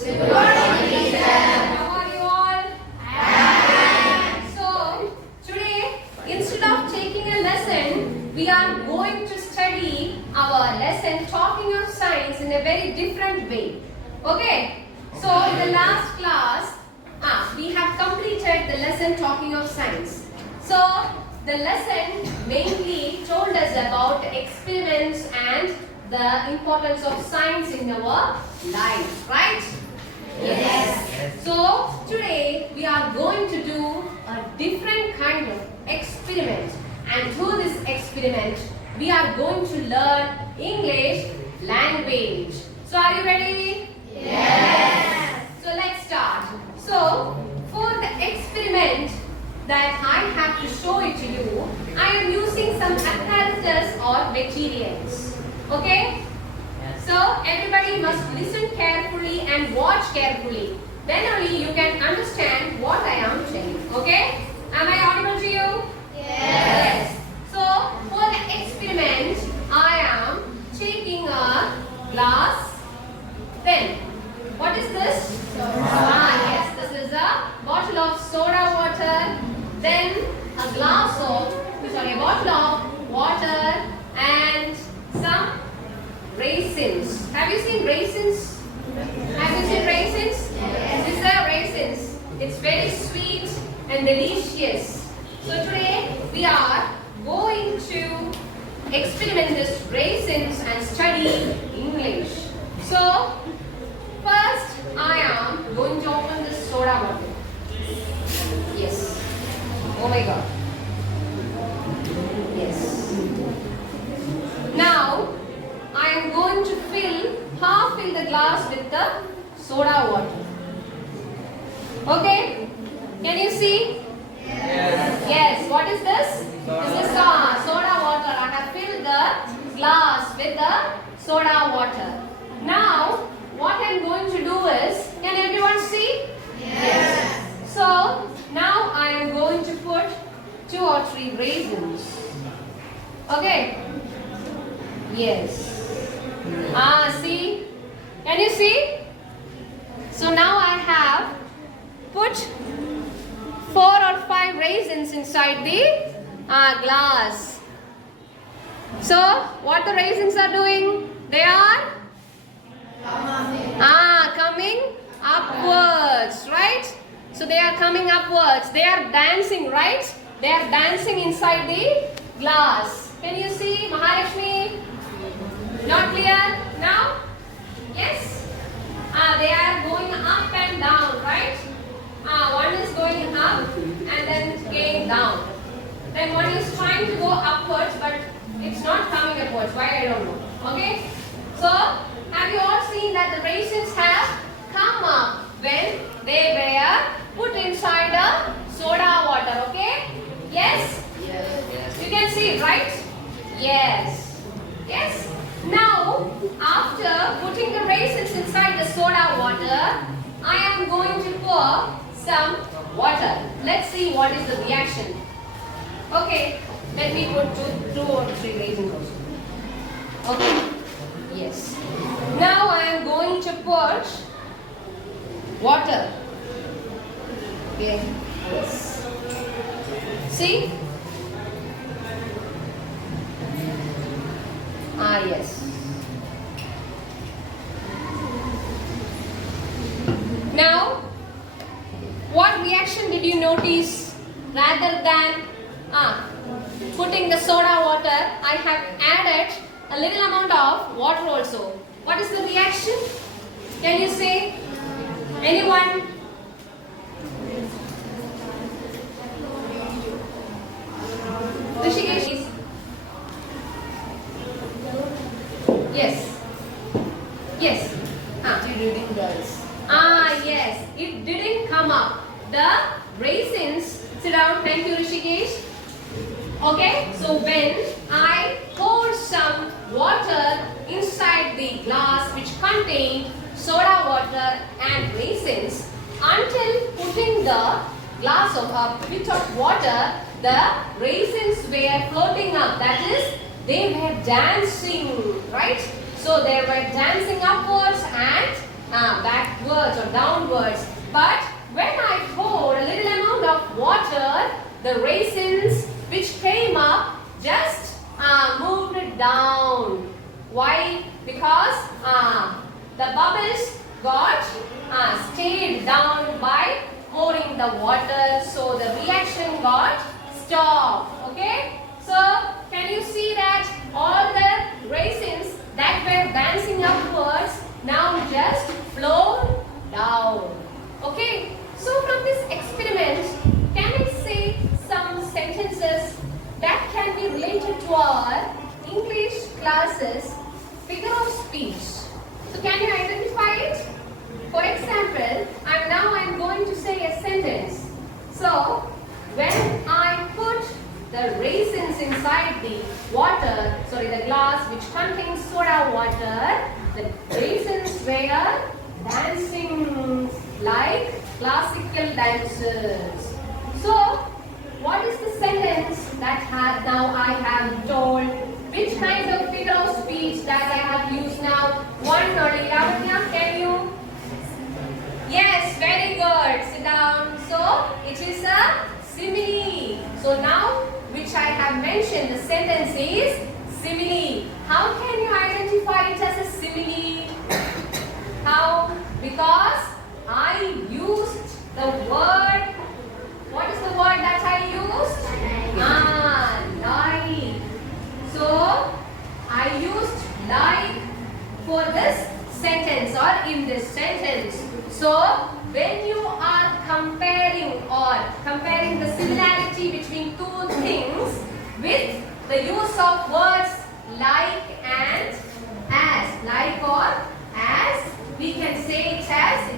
Good morning, teacher. How are you all? So, today, instead of taking a lesson, we are going to study our lesson talking of science in a very different way. Okay? So, in the last class, we have completed the lesson talking of science. So, the lesson mainly told us about experiments and the importance of science in our life, right? Yes. So today we are going to do a different kind of experiment, and through this experiment we are going to learn English language. So are you ready? Yes. So let's start. So for the experiment that I have to show it to you, I am using some apparatus or materials. Okay? So everybody must listen carefully and watch carefully. Then only you can understand what I am saying. Okay? Am I audible to you? Yes. So for the experiment, I am taking a glass pen. What is this? Yes, this is a bottle of soda water. Then a bottle of water and some raisins. Have you seen raisins? Have you seen raisins? Yes. These are raisins. It's very sweet and delicious. So today we are going to experiment this raisins and study English. So first I am going to open this soda bottle. Yes. Oh my God. Yes. Now I am going to half fill the glass with the soda water. Okay? Can you see? Yes. What is this? This is soda water. I have filled the glass with the soda water. Now, what I am going to do is, can everyone see? Yes. So, now I am going to put 2 or 3 raisins. Okay? Yes. See? Can you see? So now I have put 4 or 5 raisins inside the glass. So, what the raisins are doing? They are coming upwards, right? So they are coming upwards. They are dancing, right? They are dancing inside the glass. Can you see, Mahalakshmi? Not clear? Now? Yes? They are going up and down, right? One is going up and then going down. Then one is trying to go upwards, but it's not coming upwards. Why? I don't know. Okay? So, have you all seen that the raisins have come up when they were put inside the soda water? Okay? Yes? Yes. You can see it, right? Yes. Yes? Now, after putting the raisins inside the soda water, I am going to pour some water. Let's see what is the reaction. Okay, let me put 2 or 3 raisins also. Okay, yes. Now I am going to put water. Okay, yes. See? Yes. Now, what reaction did you notice? Rather than putting the soda water, I have added a little amount of water also. What is the reaction? Can you say? Anyone? Rishikesh? Yes. Yes. Yes. It didn't come up. The raisins, sit down. Thank you, Rishikesh. Okay. So when I poured some water inside the glass which contained soda water and raisins, until putting the glass of a bit of water, the raisins were floating up. That is, they were dancing, right? So they were dancing upwards and backwards or downwards. But when I poured a little amount of water, the raisins which came up just moved down. Why? Because the bubbles got stayed down by pouring the water, so the reaction got stopped. Okay? So can you see that all the raisins that were dancing upwards now just flowed down? Okay? So from this experiment, can I say some sentences that can be related to our English classes figure of speech? So can you identify it? For example, I'm going to say a sentence. So when I put the raisins inside the the glass which contains soda water, the raisins were dancing like classical dancers. So what is the sentence that I have told? Which kind of figure of speech that I have used now? One only. Lavanya, can you? Yes, very good. Sit down. So it is a simile. So now which I have mentioned, the sentence is simile. How can you identify it as a simile? How? Because I used the word. What is the word that I used? Like. So I used like for this sentence or in this sentence. So when you are comparing the similarity between two things with the use of words like and as, like or as, we can say it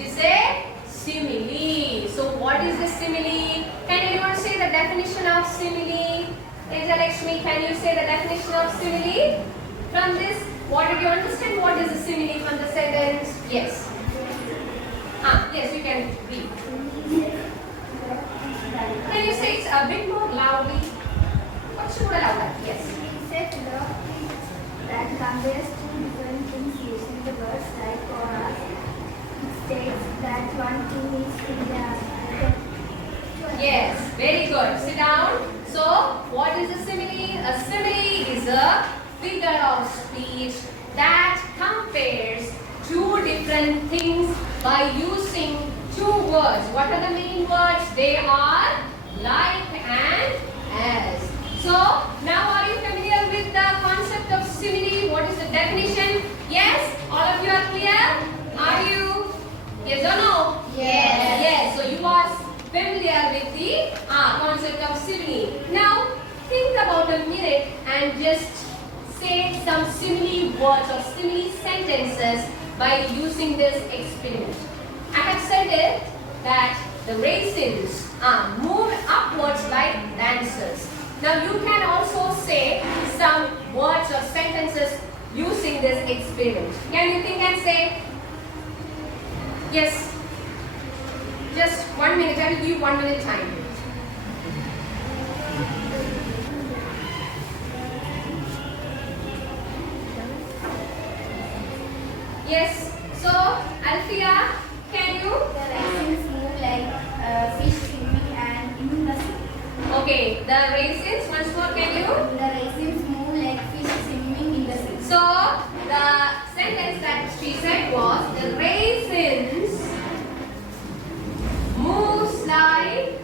is a simile. So what is the simile? Can anyone say the definition of simile? Lakshmi, can you say the definition of simile? From this, what did you understand? What is the simile from the sentence? Yes. Yes, you can read. Can you say it a bit more loudly? What should I louder? Yes. It's a figure of speech that compares two different things using the words like or as. It states that one thing is similar. Yes, very good. Sit down. So, what is a simile? A simile is a figure of speech that compares two different things by using two words. What are the main words? They are like and as. So, now are you familiar with the concept of simile? What is the definition? Yes? All of you are clear? Are you? Yes or no? Yes. Yes. So, you are familiar with the concept of simile. Now, think about a minute and just say some simile words or simile sentences by using this experiment. I have said it that the raisins moved upwards like dancers. Now you can also say some words or sentences using this experiment. Can you think and say? Yes. Just 1 minute. I will give you 1 minute time. Yes. So, Alfia, can you? The raisins move like fish swimming and in the sea. Okay. The raisins, once more, can you? The raisins move like fish swimming in the sea. So, the sentence that she said was, the raisins moves like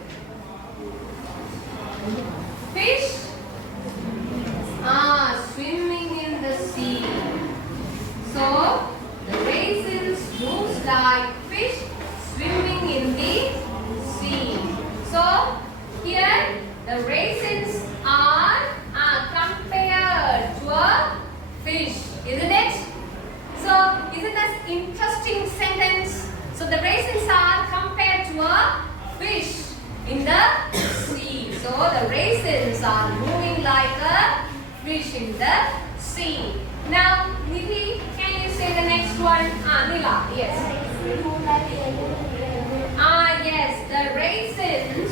fish swimming in the sea. So, the raisins moves like fish swimming in the sea. So, here the raisins are compared to a fish, isn't it? So, isn't that interesting sentence? So, the raisins are compared to a fish in the sea. So, the raisins are moving like a fish in the sea. Now, Nidhi, can you say the next one? Nila, yes. Yes, the raisins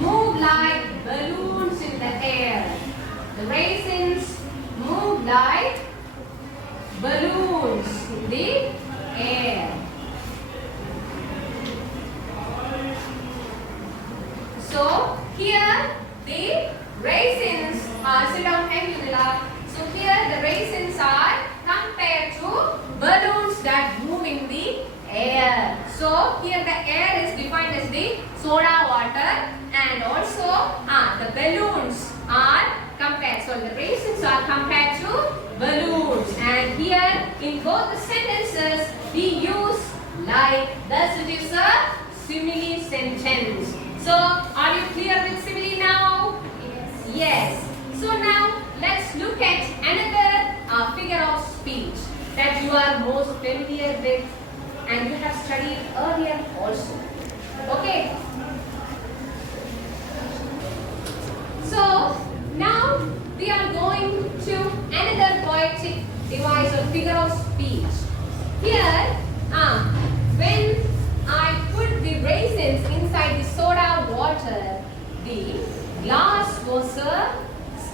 move like balloons in the air. The raisins move like balloons in the air. So here the raisins are, sit down, Camilla. So here the raisins are compared to balloons that move in the air. So here the air is defined as the soda water, and also the balloons are compared. So the raisins are compared to balloons, and here in both the sentences we use like. Thus it is a simile sentence. So are you clear with simile now? Yes. Yes. So now let's look at another figure of speech that you are most familiar with and you have studied earlier also. Okay. So now we are going to another poetic device or figure of speech. Here, when I put the raisins inside the soda water, the glass was a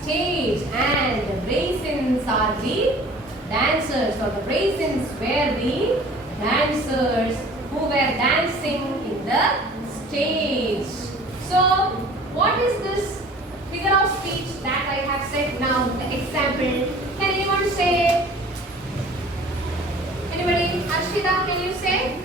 stage and the raisins are the dancers, or the raisins were the dancers who were dancing in the stage. So, what is this figure of speech that I have said now? The example. Can anyone say? Anybody? Ashita, can you say?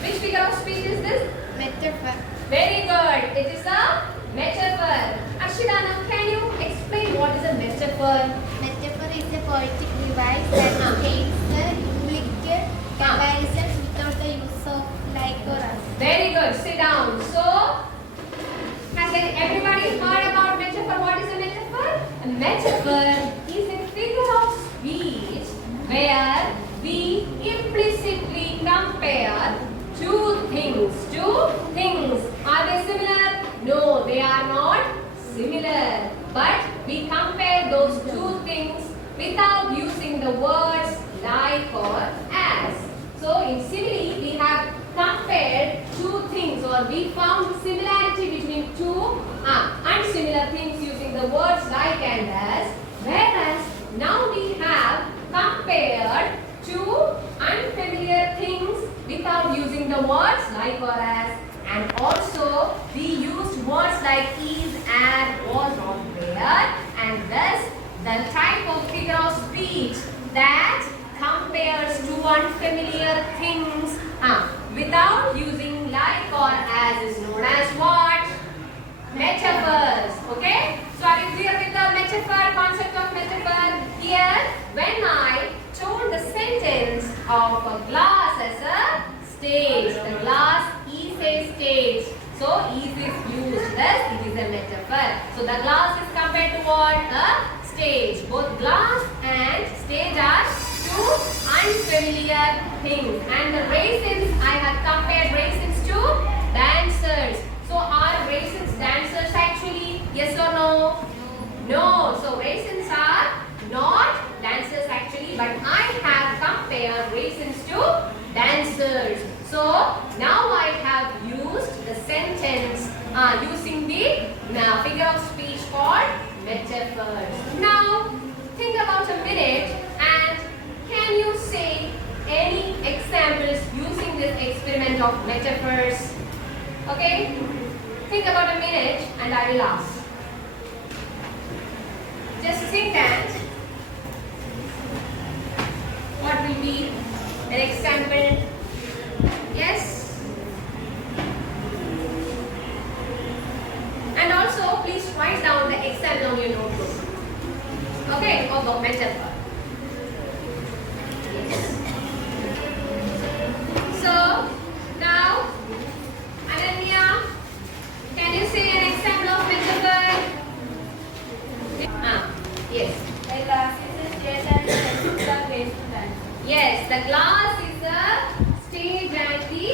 Which figure of speech is this? Metaphor. Very good. It is a metaphor. Ashita, now can you explain what is a metaphor? Metaphor is a poetic device that takes the implied comparisons without the use of like or as. Very good. Sit down. So, has everybody heard about metaphor? What is a metaphor? A metaphor is a figure of speech where we implicitly compare two things. Two things. Are they similar? No, they are not similar. But we compare those two things without using the words like or as. So in simile, we have compared two things, or we found similarity between two unsimilar things using the words like and as. Whereas now we have compared two unfamiliar things without using the words like or as, and also we used words like is, as, was, or where, and thus the type of figure of speech that compares two unfamiliar things without using like or as is known as what? Metaphors. Okay? So are you clear with the metaphor, concept of metaphor? Here, when I told the sentence of a glass as a stage, the glass is a stage. So is used, thus it is a metaphor. So the glass is compared to what? A stage. Both glass and stage are two unfamiliar things. And the raisins, I have compared raisins to dancers. So are raisins dancers actually? Yes or no? No. So raisins are not dancers actually, but I have compared raisins to dancers. So now I have used the sentence using the figure of speech called metaphors. Now think about a minute and can you say any examples using this experiment of metaphors? Okay? Think about a minute and I will ask. Just think and what will be an example? Yes? And also please write down the example on your notebook. Okay? Of a metaphor. Yes. So, now, Ananya, can you say an example of metaphor? Yes. The glass is a stage and the raisins are graceful dancers. Yes, the glass is a stage and the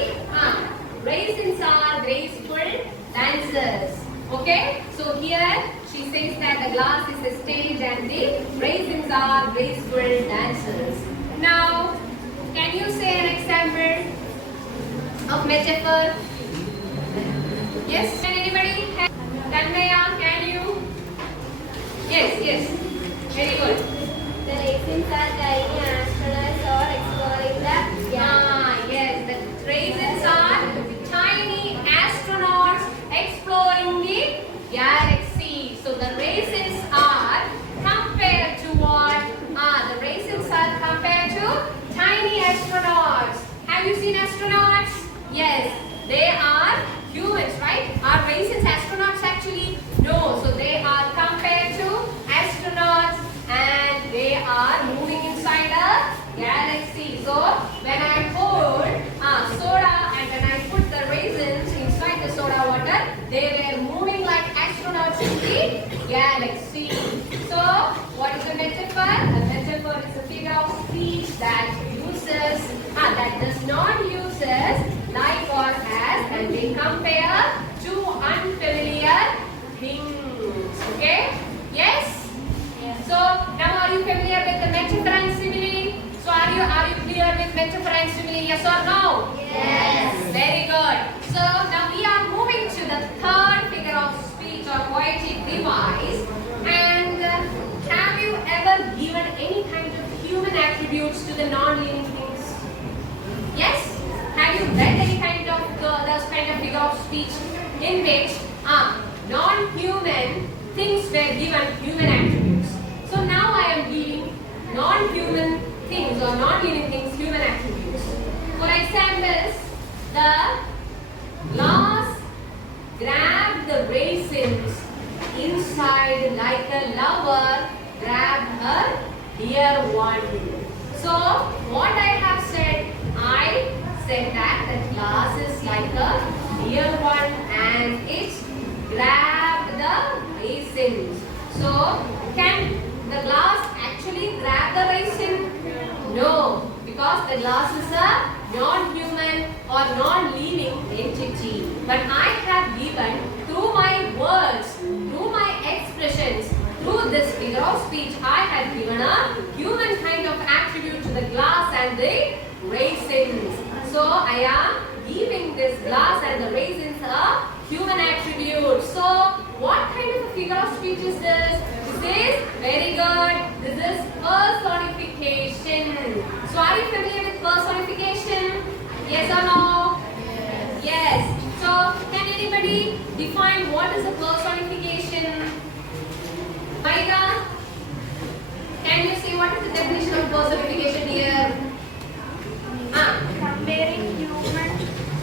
raisins are graceful dancers. Okay? So here she says that the glass is a stage and the raisins are graceful dancers. Now, can you say an example of metaphor? Yes? Can anybody? Tanmaya, can you? Yes, yes. Very good. The raisins are tiny astronauts or Yes, they are humans, right? Are raisins astronauts actually? No, so they are compared to astronauts and they are moving inside a galaxy. So when I pour soda and when I put the raisins inside the soda water, they were moving like astronauts in the galaxy. So what is a metaphor? A metaphor is a figure of speech that does not uses like or as, and they compare two unfamiliar things. Okay? Yes? So now are you familiar with the metaphor and simile? So are you clear with metaphor and simile? Yes or no? Yes. Very good. So now we are moving to the third figure of speech or poetic device. And have you ever given any kind of human attributes to the non-living things? Yes? Have you read any kind of those kind of figure of speech in which non-human things were given human attributes? So now I am giving non-human things or non-living things human attributes. For example, the glass grabbed the raisins inside like a lover grabbed her dear one. So what I have said, I said that the glass is like a dear one and it grabbed the raisins. So can the glass actually grab the raisin? No, because the glass is a non-human or non-living entity. But I have given through my words, through my expressions, through this figure of speech, I have given a human kind of attribute to the glass and the raisins. So I am giving this glass and the raisins a human attribute. So what kind of a figure of speech is this? This is very good. This is personification. So are you familiar with personification? Yes or no? Yes. So can anybody define what is a personification? Maika, can you say what is the definition of personification here? Comparing human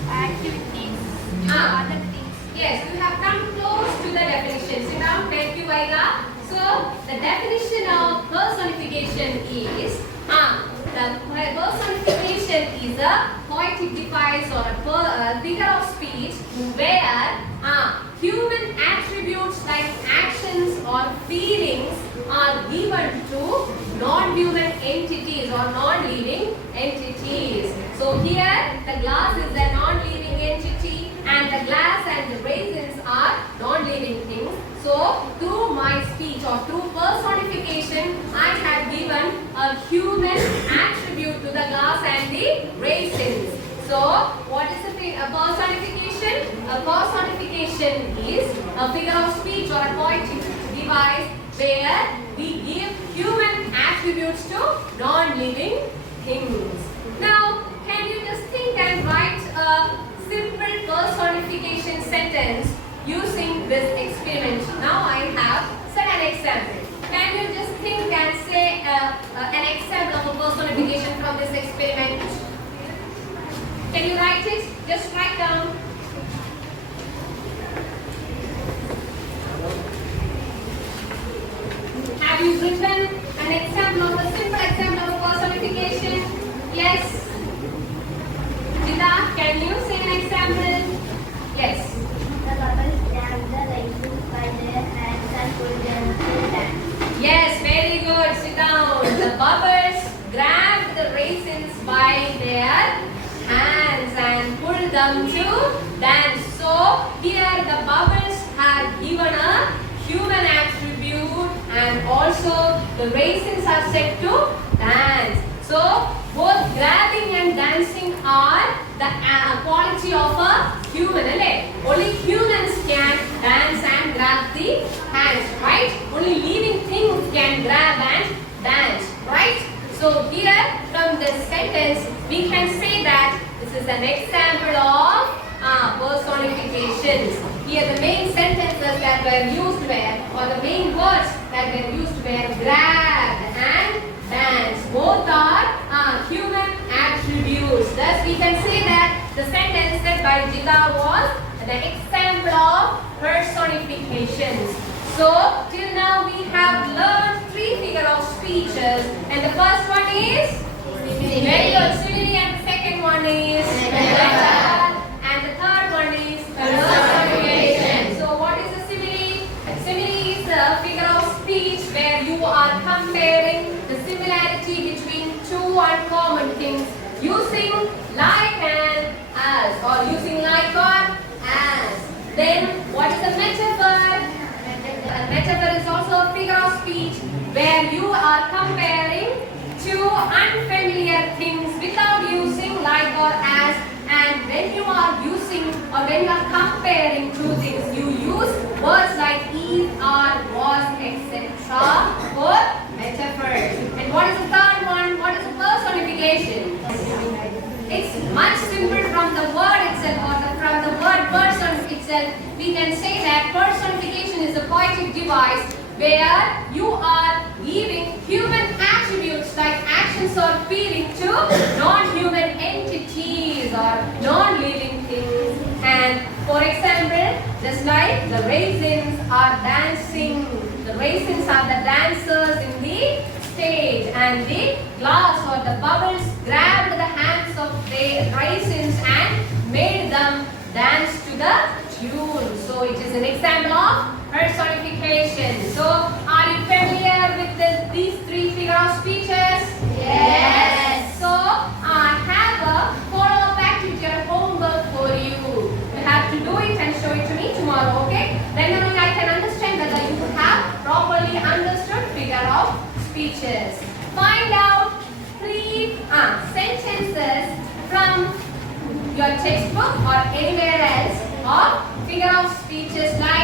activities to other things. Yes, you have come close to the definition. Sit down. Thank you, Maika. So the definition of personification is the personification is a poetic device or a figure of speech where human attributes like actions or feelings are given to non-human entities or non-living entities. So here the glass is a non-living entity and the glass and the raisins are non-living things. So through my speech or through personification, I have given a human attribute to the glass and the raisins. So what is a personification? A personification is a figure of speech or a poetic device where we give human attributes to non-living things. Now, can you just think and write a simple personification sentence using this experiment? Now I have set an example. Can you just think and say an example of a personification from this experiment? Can you write it? Just write down. Have you written an example of a simple example of a personification? Yes. Gita, can you say an example? Yes. The bubbles grab the raisins by their hands and pull them to dance. Yes, very good. Sit down. The bubbles grab the raisins by their hands and pull them to dance. So here the bubbles have given a human attribute and also the raisins are set to dance. So both grabbing and dancing are the quality of a human. Only humans can dance and grab the hands, right? Only living things can grab and dance, right? So here from this sentence we can say that this is an example of personifications. Here the main sentences that were used were, or the main words that were used were grab and dance. Both are human attributes. Thus we can say that the sentence that Sridhar was an example of personifications. So till now we have learned 3 figure of speeches, and the first one is very good, simile, and the second one is metaphor, and the third one is personification. So what is a simile? A simile is a figure of speech where you are comparing the similarity between two uncommon things using like and as, or using like or as. Then what is a metaphor? A metaphor is also a figure of speech where you are comparing two unfamiliar things without using like or as, and when you are using or when you are comparing two things, you use words like is, are, was, etc. for metaphors. And what is the third one? What is a personification? It's much simpler from the word itself, or from the word person itself. We can say that personification is a poetic device where you are giving human attributes like actions or feelings to non-human entities or non-living things. And for example, just like the raisins are dancing, the raisins are the dancers in the stage, and the glass or the bubbles grabbed the hands of the raisins and made them dance to the tune. So it is an example of personification. So are you familiar with these 3 figure of speeches? Yes. So I have a follow-up activity or homework for you. You have to do it and show it to me tomorrow, okay? Then only I can understand whether you have properly understood figure of speeches. Find out 3 sentences from your textbook or anywhere else of figure of speeches like